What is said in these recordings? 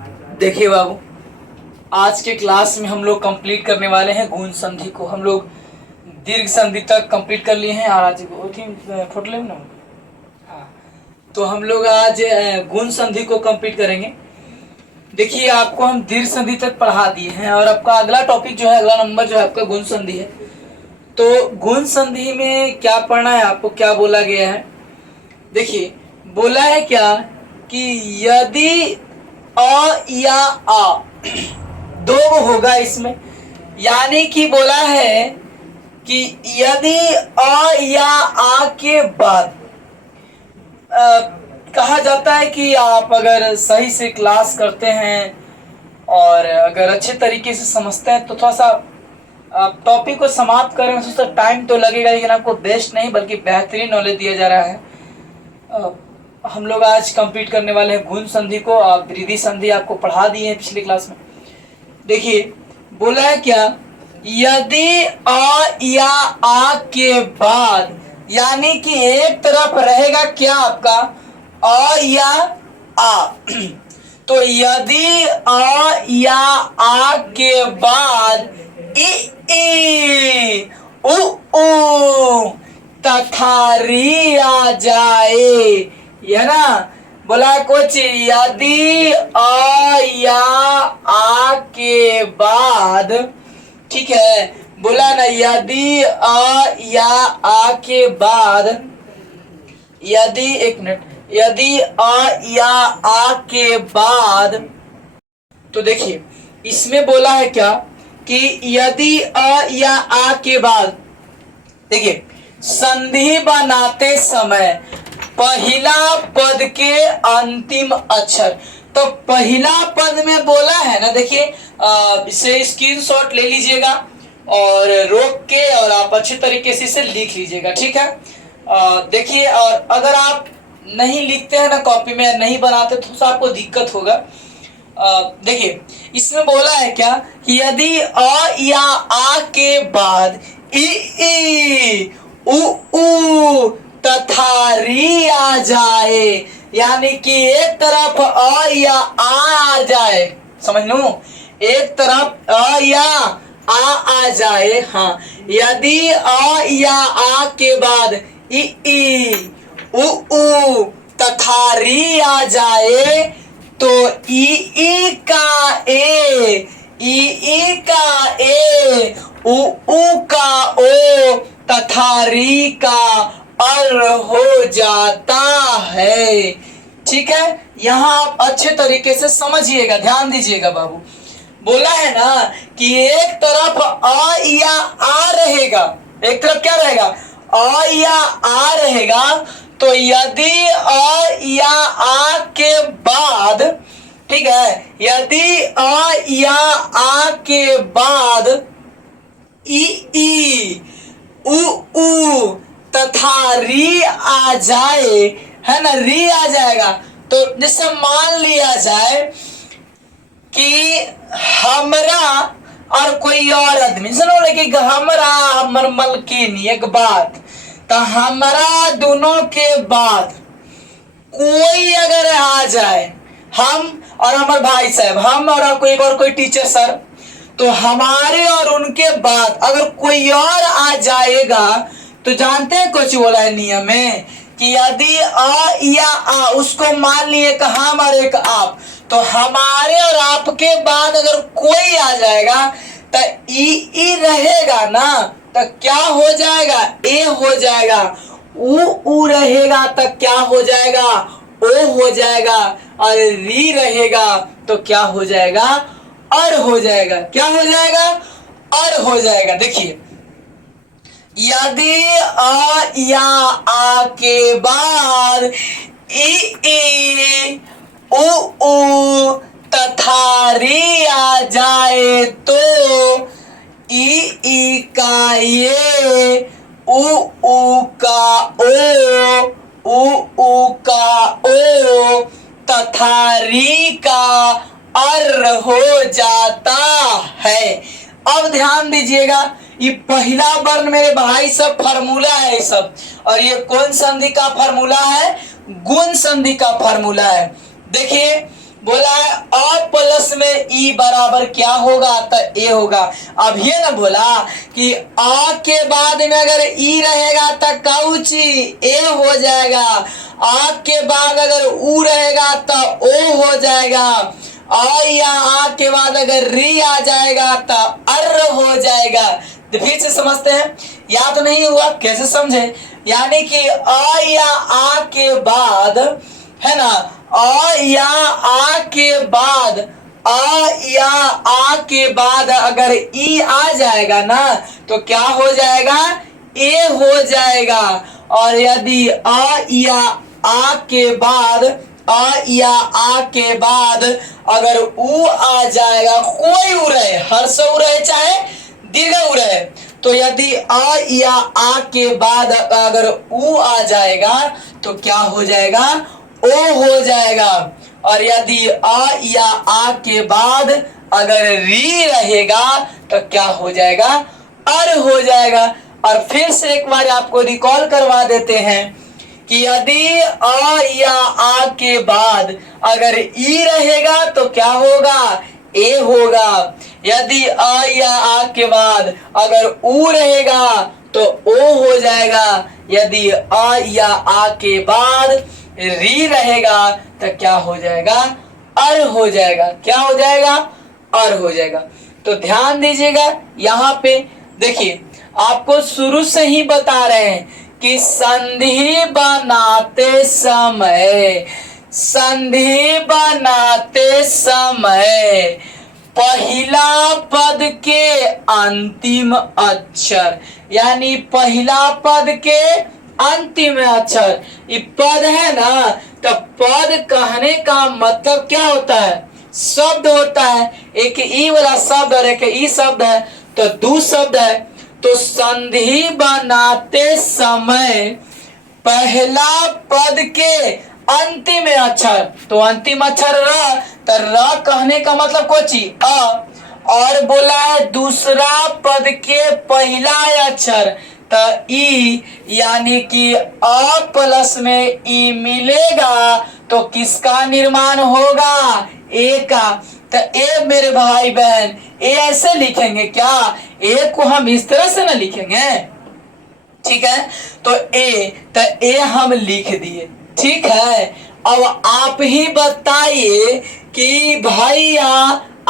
देखिए बाबू, आज के क्लास में हम लोग कंप्लीट करने वाले हैं गुण संधि को। हम लोग दीर्घ संधि तक कंप्लीट कर लिए हैं। आज फोटो ले ना। हाँ, तो हम लोग आज गुण संधि को कंप्लीट करेंगे। देखिए, आपको हम दीर्घ संधि तक पढ़ा दिए हैं और आपका अगला टॉपिक जो है, अगला नंबर जो है आपका गुण संधि है। तो गुण संधि में क्या पढ़ना है, आपको क्या बोला गया है? देखिए, बोला है क्या कि यदि अ या आ दो होगा इसमें, यानी कि बोला है कि यदि अ या आ के बाद कहा जाता है कि आप अगर सही से क्लास करते हैं और अगर अच्छे तरीके से समझते हैं तो थोड़ा सा टॉपिक को समाप्त करने में थोड़ा टाइम तो लगेगा, लेकिन आपको बेस्ट नहीं बल्कि बेहतरीन नॉलेज दिया जा रहा है। हम लोग आज कंप्लीट करने वाले हैं गुण संधि को। आप रिधि संधि आपको पढ़ा दिए हैं पिछली क्लास में। देखिए, बोला है क्या, यदि अ या आ के बाद, यानी कि एक तरफ रहेगा क्या आपका अ या आ तो यदि अ या आ के बाद इ उ तथा री आ जाए, यह ना बोला कुछ, यदि अ या आ के बाद, ठीक है, बोला ना, यदि अ या आ के बाद, यदि एक मिनट, यदि अ या आ के बाद, तो देखिए इसमें बोला है क्या कि यदि अ या आ के बाद, देखिए, संधि बनाते समय पहला पद के अंतिम अक्षर, तो पहला पद में बोला है ना, देखिए इसे स्क्रीनशॉट ले लीजिएगा और रोक के और आप अच्छे तरीके से इसे लिख लीजिएगा, ठीक है। देखिए, और अगर आप नहीं लिखते हैं ना कॉपी में, नहीं बनाते तो आपको दिक्कत होगा। देखिए, इसमें बोला है क्या कि यदि अ या आ के बाद इ उ तथा री आ जाए, यानी कि एक तरफ अ या आ जाए, समझ लो, एक तरफ अ या आ जाए। हाँ, यदि अ या आ के बाद इ उ तथा री आ जाए तो ई का ए उ का ओ तथा री का अर हो जाता है, ठीक है। यहाँ आप अच्छे तरीके से समझिएगा, ध्यान दीजिएगा बाबू। बोला है ना कि एक तरफ अ या आ रहेगा, एक तरफ क्या रहेगा, अ या आ रहेगा, तो यदि अ या आ के बाद, ठीक है, यदि अ या आ के बाद ई उ तथा री आ जाए, है ना, री आ जाएगा, तो जैसे मान लिया जाए कि हमरा और कोई और आदमी, सुनो, लेकिन हमरा हमर मलकिन, एक बात, तो हमरा दोनों के बाद कोई अगर आ जाए, हम और हमारे भाई साहब, हम और कोई एक और कोई टीचर सर, तो हमारे और उनके बाद अगर कोई और आ जाएगा तो जानते हैं कुछ बोला है नियम में कि यदि अ या आ, उसको मान लिए कि हम और एक आप, तो हमारे और आपके बाद अगर कोई आ जाएगा तो ई रहेगा ना, तो क्या हो जाएगा, ए हो जाएगा। उ रहेगा तो क्या हो जाएगा, ओ हो जाएगा, और री रहेगा तो क्या हो जाएगा, अर हो जाएगा। क्या हो जाएगा, अर हो जाएगा। देखिए, यदि अ या आ के बाद ई उ तथा री आ जाए तो ई का ये उ का ओ का ओ तथा री का अर हो जाता है। अब ध्यान दीजिएगा, ये पहला वर्ण मेरे भाई सब फार्मूला है सब, और ये कौन संधि का फार्मूला है, गुण संधि का फार्मूला है। देखिए, बोला है अ ई बराबर क्या होगा, तो ए होगा। अब ये ना बोला कि आ के बाद में अगर ई रहेगा तो काउची ए हो जाएगा, आ के बाद अगर ऊ रहेगा तो ओ हो जाएगा, आ या आ के बाद अगर री आ जाएगा तो अर हो जाएगा। तो फिर से समझते हैं, याद तो नहीं हुआ, कैसे समझे? यानी कि आ या आ के बाद है ना, आ या आ के बाद, आ या आ के बाद अगर ई आ जाएगा ना तो क्या हो जाएगा, ए हो जाएगा। और यदि आ या आ के बाद, आ या आ के बाद अगर ऊ आ जाएगा, कोई ऊ रहे, हर्ष ऊ रहे चाहे दीर्घ ऊ रहे, तो यदि आ या आ के बाद अगर ऊ आ जाएगा तो क्या हो जाएगा, ओ हो जाएगा। और यदि आ या आ के बाद अगर री रहेगा तो क्या हो जाएगा, अर हो जाएगा। और फिर से एक बार आपको रिकॉल करवा देते हैं कि यदि आ या आ के बाद अगर ई रहेगा तो क्या होगा, ए होगा। यदि आ या आ के बाद अगर ऊ रहेगा तो ओ हो जाएगा। यदि आ या आ के बाद री रहेगा तो क्या हो जाएगा, अर हो जाएगा। क्या हो जाएगा, अर हो जाएगा। तो ध्यान दीजिएगा, यहाँ पे देखिए आपको शुरू से ही बता रहे हैं कि संधि बनाते समय, संधि बनाते समय पहला पद के अंतिम अक्षर, यानी पहला पद के अंतिम अक्षर, ये पद है ना, तो पद कहने का मतलब क्या होता है, शब्द होता है। एक ई वाला शब्द और एक ई शब्द है तो दो शब्द है। तो संधि बनाते समय पहला पद के अंतिम अक्षर, तो अंतिम अक्षर र, तो र कहने का मतलब कोची अ, और बोला है दूसरा पद के पहला अक्षर तो ई, यानी कि अ प्लस में ई मिलेगा तो किसका निर्माण होगा, ए का। तो ए मेरे भाई बहन, ए ऐसे लिखेंगे क्या, ए को हम इस तरह से ना लिखेंगे, ठीक है। तो ए हम लिख दिए, ठीक है। अब आप ही बताइए कि भैया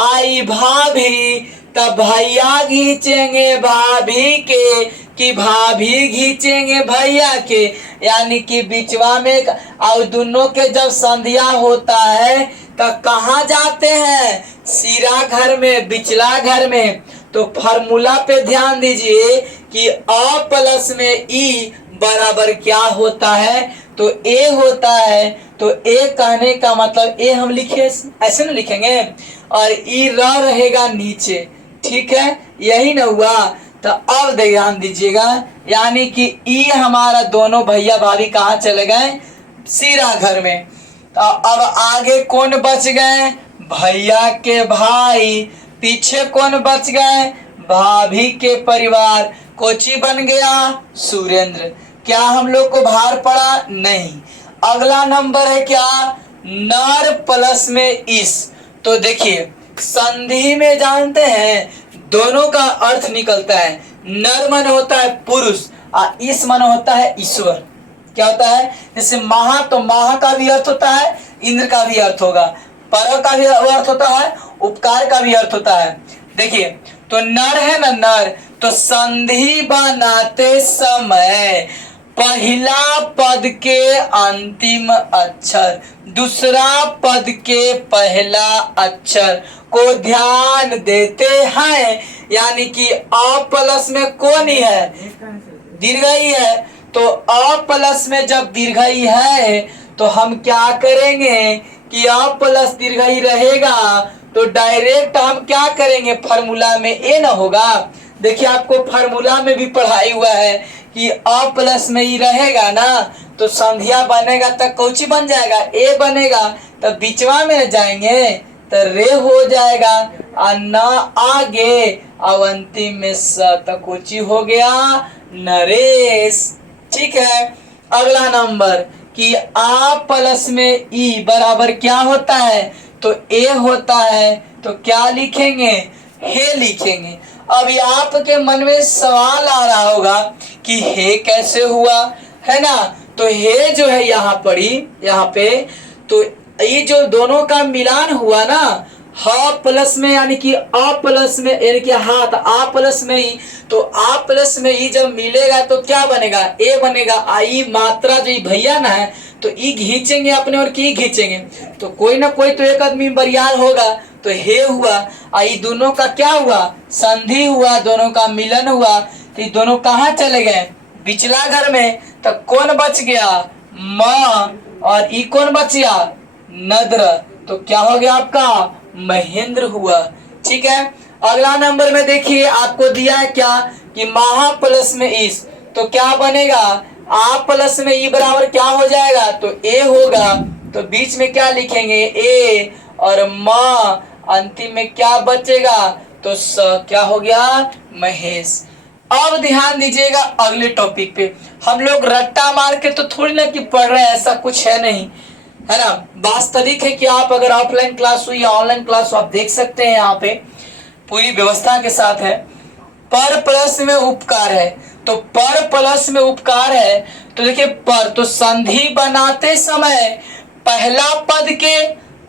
आई भाभी, तब भैया खींचेंगे भाभी के कि भाभी खींचेंगे भैया के, यानी कि बिचवा में और दोनों के जब संधिया होता है तो कहाँ जाते हैं, सिरा घर में, बिचला घर में। तो फार्मूला पे ध्यान दीजिए कि अ प्लस में ई बराबर क्या होता है, तो ए होता है। तो ए कहने का मतलब ए हम लिखे ऐसे ना लिखेंगे, और ई र रहेगा नीचे, ठीक है, यही ना हुआ। तो अब ध्यान दीजिएगा, यानी कि ई हमारा दोनों भैया भाभी कहाँ चले गए, सिरा घर में। तो अब आगे कौन बच गए, भैया के भाई, पीछे कौन बच गए, भाभी के परिवार। कोची बन गया, सुरेंद्र। क्या हम लोग को भार पड़ा, नहीं। अगला नंबर है क्या, नर प्लस में इस। तो देखिए संधि में जानते हैं दोनों का अर्थ निकलता है, नर मन होता है पुरुष और इस मन होता है ईश्वर। क्या होता है, जैसे महा, तो महा का भी अर्थ होता है, इंद्र का भी अर्थ होगा, पर का भी अर्थ होता है, उपकार का भी अर्थ होता है। देखिए तो नर है ना, नर, तो संधि बनाते समय पहला पद के अंतिम अक्षर, दूसरा पद के पहला अक्षर को ध्यान देते हैं, यानी कि अ प्लस में कौन ही है, दीर्घई है। तो अ प्लस में जब दीर्घई है तो हम क्या करेंगे कि अ प्लस दीर्घई रहेगा तो डायरेक्ट हम क्या करेंगे, फार्मूला में ए ना होगा। देखिए आपको फार्मूला में भी पढ़ाई हुआ है कि अ प्लस में ई रहेगा ना तो संध्या बनेगा तो कौची बन जाएगा, ए बनेगा, तो बीचवा में जाएंगे तो रे हो जाएगा, और न आगे और अंतिम में स, तो कोची हो गया, नरेश। ठीक है। अगला नंबर कि आ प्लस में ई बराबर क्या होता है, तो ए होता है, तो क्या लिखेंगे, हे लिखेंगे। अब ये आपके मन में सवाल आ रहा होगा कि हे कैसे हुआ, है ना। तो हे जो है यहाँ पड़ी, यहाँ पे, तो ये जो दोनों का मिलान हुआ ना, ह प्लस में यानी कि अ प्लस में, यानी कि हाथ आ प्लस में ई, तो आ प्लस में ई जब मिलेगा तो क्या बनेगा, ए बनेगा। आई मात्रा जो भैया ना है, तो ई घींचेंगे अपने और की घींचेंगे, तो कोई ना कोई तो एक आदमी बरियार होगा, तो हे हुआ। आई दोनों का क्या हुआ, संधि हुआ, दोनों का मिलन हुआ। तो ये दोनों कहाँ चले गए, पिछला घर में। तो कौन बच गया, म, और ई कौन बच गया, नद्र। तो क्या हो गया आपका, महेंद्र हुआ। ठीक है। अगला नंबर में देखिए आपको दिया है क्या कि महा प्लस में इस, तो क्या बनेगा, आ प्लस में ई बराबर क्या हो जाएगा, तो ए होगा। तो बीच में क्या लिखेंगे, ए, और म, अंतिम में क्या बचेगा, तो स, क्या हो गया, महेश। अब ध्यान दीजिएगा अगले टॉपिक पे। हम लोग रट्टा मार के तो थोड़ी ना कि पढ़ रहे हैं, ऐसा कुछ है नहीं, है ना। वास्तविक है कि आप अगर ऑफलाइन क्लास हुई या ऑनलाइन क्लास हो, आप देख सकते हैं, यहाँ पे पूरी व्यवस्था के साथ है। पर प्लस में उपकार है, तो पर प्लस में उपकार है, तो देखिए पर, तो संधि बनाते समय पहला पद के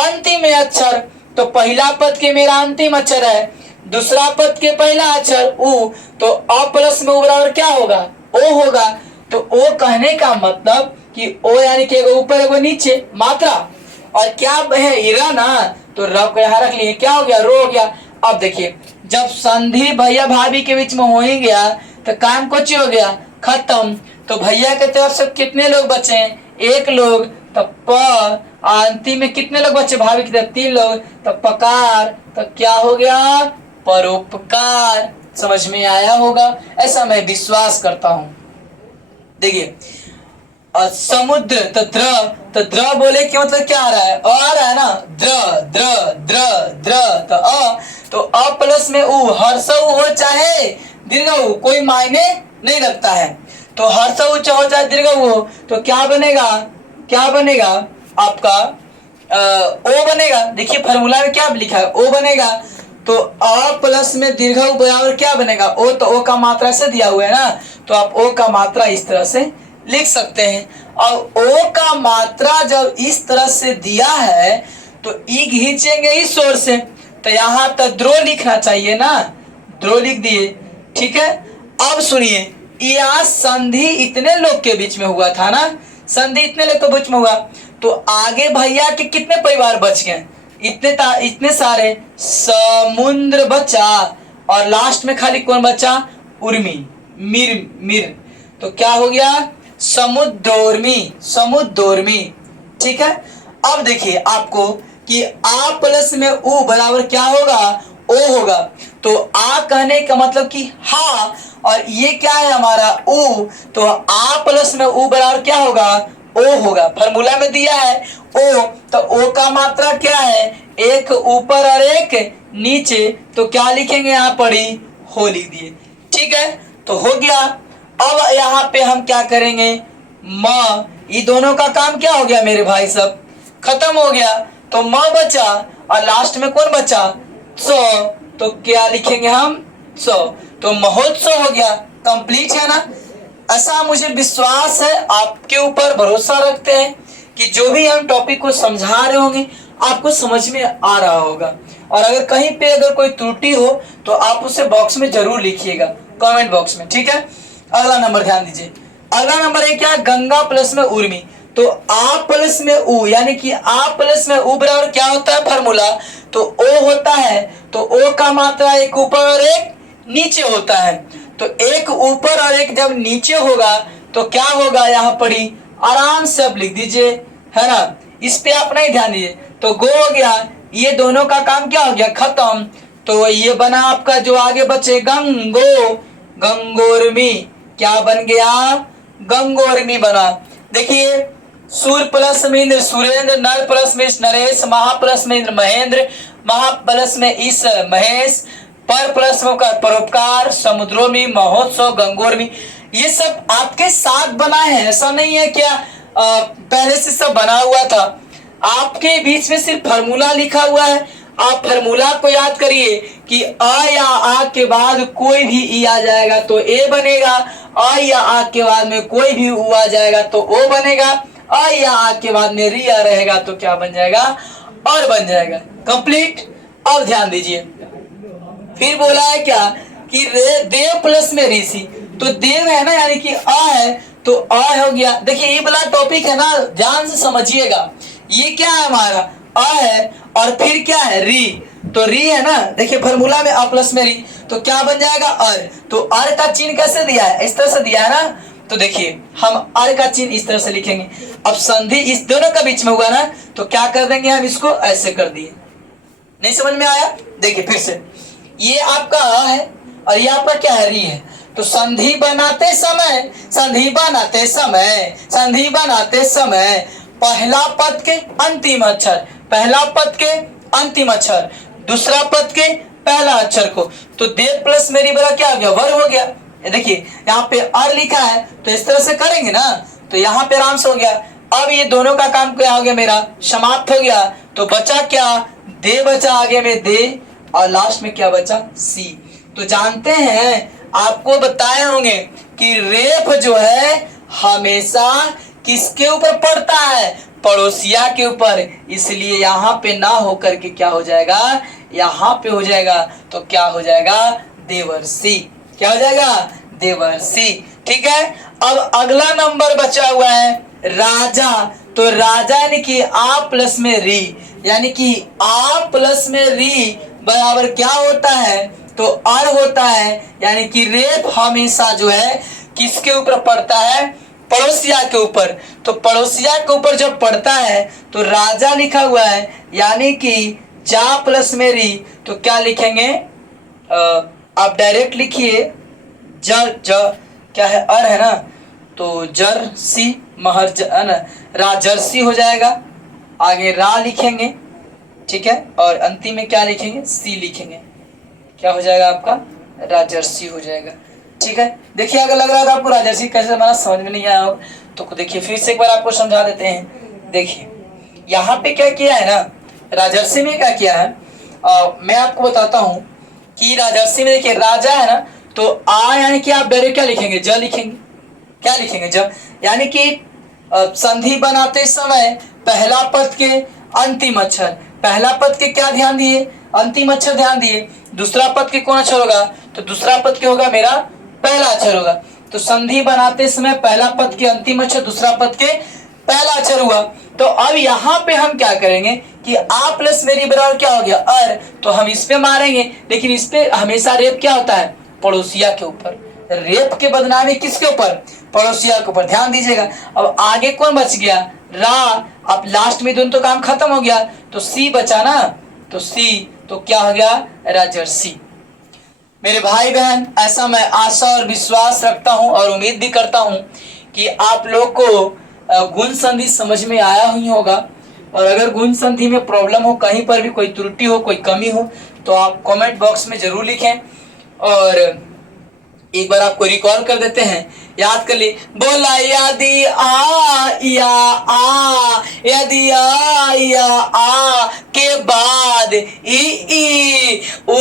अंतिम अक्षर, तो पहला पद के मेरा अंतिम अक्षर है, दूसरा पद के पहला अक्षर उ, तो अ प्लस में उ बराबर क्या होगा, ओ होगा। तो ओ कहने का मतलब कि ओ यानी कि एगो ऊपर एगो नीचे मात्रा, और क्या है इरा ना, तो र को यहाँ रख लिए, क्या हो गया, रो हो गया। अब देखिए जब संधि भैया भाभी के बीच में हो ही गया, तो काम कुछ हो गया, खत्म। तो भैया के तरफ से कितने लोग बचे, एक लोग, तो प, अंतिम में कितने लोग बचे, भाभी की तरफ 3 लोग, तो पकार, तो क्या हो गया, परोपकार। समझ में आया होगा, ऐसा मैं विश्वास करता हूं। देखिए समुद्र, तो द्र बोले कि मतलब क्या आ रहा है, आ रहा है ना, द्र द्र द्र द्र, तो अ प्लस में उ, हर्ष हो चाहे दीर्घ हो, कोई मायने नहीं रखता है। तो हर्ष हो चाहे दीर्घ हो, तो क्या बनेगा, क्या बनेगा आपका, ओ बनेगा। देखिए फॉर्मूला में क्या लिखा है, ओ बनेगा। तो अ प्लस में दीर्घ बराबर क्या बनेगा, ओ, तो ओ का मात्रा से दिया हुआ है ना, तो आप ओ का मात्रा इस तरह से लिख सकते हैं। और ओ का मात्रा जब इस तरह से दिया है, तो ई घींचेंगे इस ओर से, तो यहाँ तो द्रो लिखना चाहिए ना, द्रो लिख दिए। ठीक है। अब सुनिए, यह संधि इतने लोग के बीच में हुआ था ना, संधि इतने लोग के बीच में हुआ, तो आगे भैया के कितने परिवार बच गए, इतने सारे, समुद्र बचा, और लास्ट में खाली कौन बचा, उर्मी, मिर मिर, तो क्या हो गया, समुद्रोर्मी, समुद्रोर्मी। ठीक है। अब देखिए आपको कि आ प्लस में उ बराबर क्या होगा, ओ होगा। तो आ कहने का मतलब कि हा, और ये क्या है हमारा उ, तो आ प्लस में उ बराबर क्या होगा, ओ होगा। फॉर्मूला में दिया है ओ, तो ओ का मात्रा क्या है, एक ऊपर और एक नीचे, तो क्या लिखेंगे, यहाँ पड़ी हो लिख दिए। ठीक है, तो हो गया। अब यहाँ पे हम क्या करेंगे, म, ये दोनों का काम क्या हो गया मेरे भाई, सब खत्म हो गया। तो म बचा, और लास्ट में कौन बचा, सो, तो क्या लिखेंगे हम, सो, तो महोत्सव हो गया, कंप्लीट है ना। ऐसा मुझे विश्वास है, आपके ऊपर भरोसा रखते हैं कि जो भी हम टॉपिक को समझा रहे होंगे आपको समझ में आ रहा होगा। और अगर कहीं पे अगर कोई त्रुटि हो तो आप उसे बॉक्स में जरूर लिखिएगा, कमेंट बॉक्स में। ठीक है। अगला नंबर ध्यान दीजिए, अगला नंबर है क्या, गंगा प्लस में उर्मी। तो आ प्लस में उ, यानी कि आ प्लस में उ बराबर क्या होता है फॉर्मूला, तो ओ होता है। तो ओ का मात्रा एक ऊपर और एक नीचे होता है। तो एक ऊपर और एक जब नीचे होगा तो क्या होगा, यहाँ पड़ी, आराम से अब लिख दीजिए, है ना, इस पे आप नहीं ध्यान दीजिए। तो गो हो गया, ये दोनों का काम क्या हो गया, खत्म। तो ये बना आपका जो आगे बचे, गंगो, गंगोर्मी, क्या बन गया, गंगोर्मी बना। देखिए सूर्य प्लस में इंद्र सुरेंद्र, नर प्लस में नरेश, महा प्लस में इंद्र महेंद्र, महा प्लस में इस महेश, पर प्लस में परोपकार, समुद्रोमी, महोत्सव, गंगोर्मी, ये सब आपके साथ बना है, ऐसा नहीं है क्या पहले से सब बना हुआ था। आपके बीच में सिर्फ फार्मूला लिखा हुआ है, आप फार्मूला को याद करिए कि अ या आ के बाद कोई भी ई आ जाएगा तो ए बनेगा, अ या आ के बाद में कोई भी उ आ जाएगा तो ओ बनेगा, अ या आ के बाद में री आ रहेगा तो क्या बन जाएगा, और बन जाएगा। कंप्लीट। अब ध्यान दीजिए, फिर बोला है क्या कि देव प्लस में ऋषि, तो देव है ना यानी कि अ है तो अ हो गया। देखिए ये वाला टॉपिक है ना, ध्यान से समझिएगा। ये क्या है हमारा अ है और फिर क्या है री, तो री है ना, देखिए फार्मूला में अ प्लस में री तो क्या बन जाएगा अर, तो अर का चिन्ह कैसे दिया है, इस तरह से दिया है ना, तो देखिए हम अर का चिन्ह इस तरह से लिखेंगे। अब संधि इस दोनों का बीच में हुआ ना तो क्या कर देंगे हम, इसको ऐसे कर दिए। नहीं समझ में आया? देखिए फिर से, ये आपका अ है और ये आपका क्या है री है, तो संधि बनाते समय, संधि बनाते समय, संधि बनाते समय पहला पद के अंतिम अक्षर, पहला पद के अंतिम अक्षर, दूसरा पद के पहला अक्षर को, तो देव प्लस मेरी बड़ा क्या हो गया, वर हो गया। ये देखिए यहाँ पे अर लिखा है तो इस तरह से करेंगे ना तो यहाँ पे आराम से हो गया। अब ये दोनों का काम क्या हो गया, मेरा समाप्त हो गया, तो बचा क्या, दे बचा आगे में दे और लास्ट में क्या बचा, सी। तो जानते हैं आपको बताए होंगे कि रेफ जो है हमेशा किसके ऊपर पड़ता है, पड़ोसिया के ऊपर, इसलिए यहाँ पे ना होकर के क्या हो जाएगा, यहाँ पे हो जाएगा, तो क्या हो जाएगा, देवर्षि। क्या हो जाएगा, देवर्षि। ठीक है। अब अगला नंबर बचा हुआ है राजा, तो राजा यानी कि आ प्लस में री, यानी कि आ प्लस में री बराबर क्या होता है, तो अर होता है, यानी कि रेप हमेशा जो है किसके ऊपर पड़ता है, पड़ोसिया के ऊपर। तो पड़ोसिया के ऊपर जब पड़ता है तो राजा लिखा हुआ है, यानी कि जा प्लस में री, तो क्या लिखेंगे, आप डायरेक्ट लिखिए जर, ज क्या है, अर है ना, तो जर्सी महर राजर्सी हो जाएगा, आगे रा लिखेंगे, ठीक है, और अंतिम में क्या लिखेंगे, सी लिखेंगे, क्या हो जाएगा आपका, राजर्षि हो जाएगा। ठीक है। देखिए अगर लग रहा था आपको राजर्षि कैसे हमारा समझ में नहीं आया हो तो देखिए फिर से एक बार आपको समझा देते हैं। देखिए यहाँ पे क्या किया है ना, राजर्षि में क्या किया है, मैं आपको बताता हूँ कि राजर्षि में देखिए राजा है ना, तो आ यानी कि आप डायरेक्ट क्या लिखेंगे, ज लिखेंगे, क्या लिखेंगे, ज, यानी कि संधि बनाते समय पहला पद के अंतिम अक्षर, पहला पद के क्या ध्यान दिए, अंतिम अक्षर ध्यान दिए, दूसरा पद के कौन अक्षर होगा, तो दूसरा पद के होगा मेरा पहला अक्षर होगा, तो संधि बनाते समय पहला पद के अंतिम अक्षर, दूसरा पद के पहला अक्षर हुआ। तो अब यहाँ पे हम क्या करेंगे कि आ प्लस मेरी बराबर क्या हो गया, अर, तो हम इस पे मारेंगे, लेकिन इस पे हमेशा रेप क्या होता है, पड़ोसिया के ऊपर, रेप के बदनामी किसके ऊपर, पड़ोसिया के ऊपर। ध्यान दीजिएगा। अब आगे कौन बच गया, रा, अब लास्ट में दोनों तो काम खत्म हो गया, तो सी बचा ना, तो सी, तो क्या हो गया, राजर्षि। मेरे भाई बहन, ऐसा मैं आशा और विश्वास रखता हूं और उम्मीद भी करता हूं कि आप लोग को गुण संधि समझ में आया ही होगा, और अगर गुण संधि में प्रॉब्लम हो, कहीं पर भी कोई त्रुटि हो, कोई कमी हो, तो आप कमेंट बॉक्स में जरूर लिखें। और एक बार आपको रिकॉल कर देते हैं, याद कर लिए, बोला यदि आ यदि आ के बाद ई उ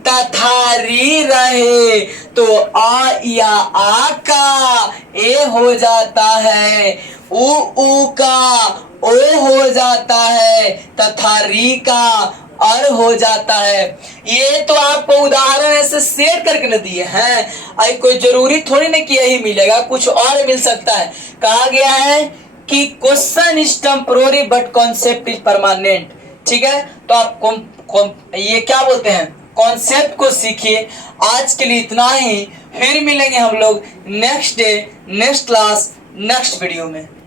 तथा री रहे तो आ का ए हो जाता है, उ का ओ हो जाता है, तथा री का अर हो जाता है। ये तो आपको उदाहरण ऐसे सेट करके न दिए हैं, आई कोई जरूरी थोड़ी ना कि यही मिलेगा, कुछ और मिल सकता है। कहा गया है कि question is temporary but concept is permanent. ठीक है, तो आप ये क्या बोलते हैं, कॉन्सेप्ट को सीखिए। आज के लिए इतना ही, फिर मिलेंगे हम लोग next day, next class, next video में।